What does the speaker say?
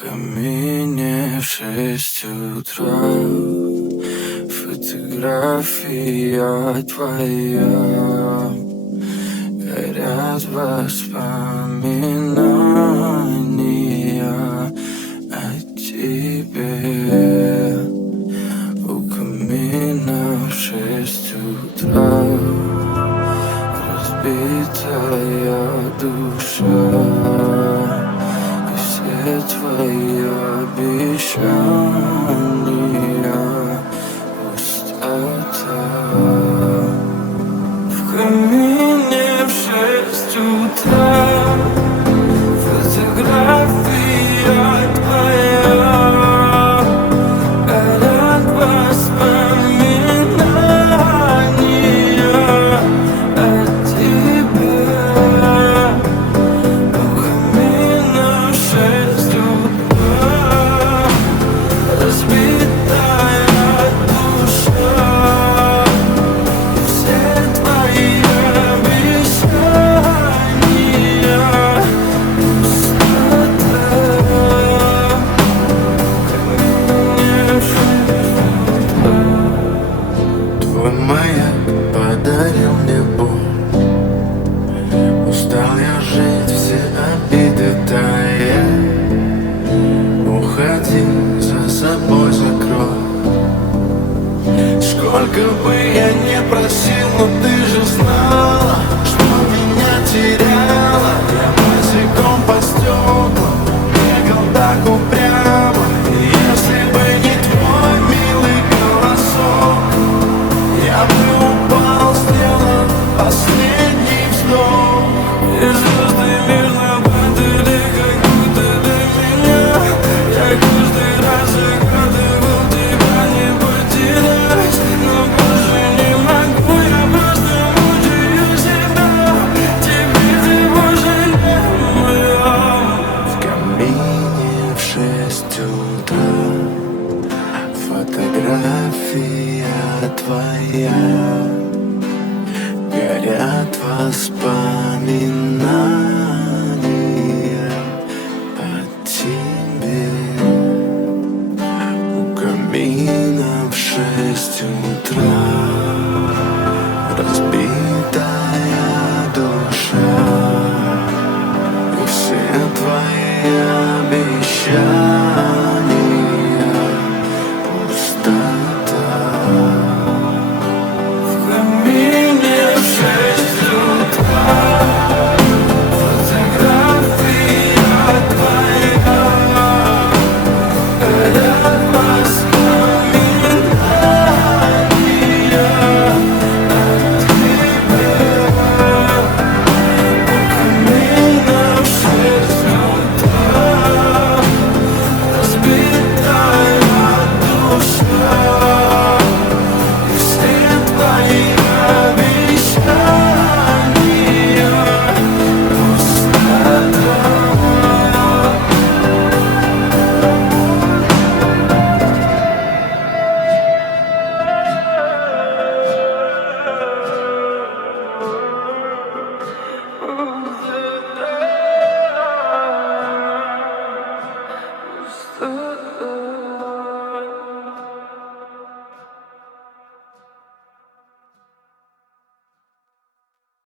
камине в 6 утра. Фотография твоя. Горят воспоминания о тебе. У камина в 6 утра. Разбитая душа. Все твои обещания пустота. В камине в 6 утра. Фотография твоя. Горят воспоминания о тебе. У камина в 6 утра. Разбитая душа. Все твои обещания пустота. В камине в 6 утра. Твой маяк подарил мне боль. Устал я жить, все обиды тая. Уходи, за собой закрой. Сколько бы я не просил, но ты же знала, что меня теряла. Я босиком по стеклам бегал так упрямо. И если бы не твой милый голосок, я бы упал, сделав последний вздох. И звезды мирно падали, как будто для меня. Я каждый раз загадывал тебя не потерять. Но больше не могу, я просто мучаю себя. Теперь ты больше не моя. В камине в 6 утра. Фотография твоя. Горят воспоминания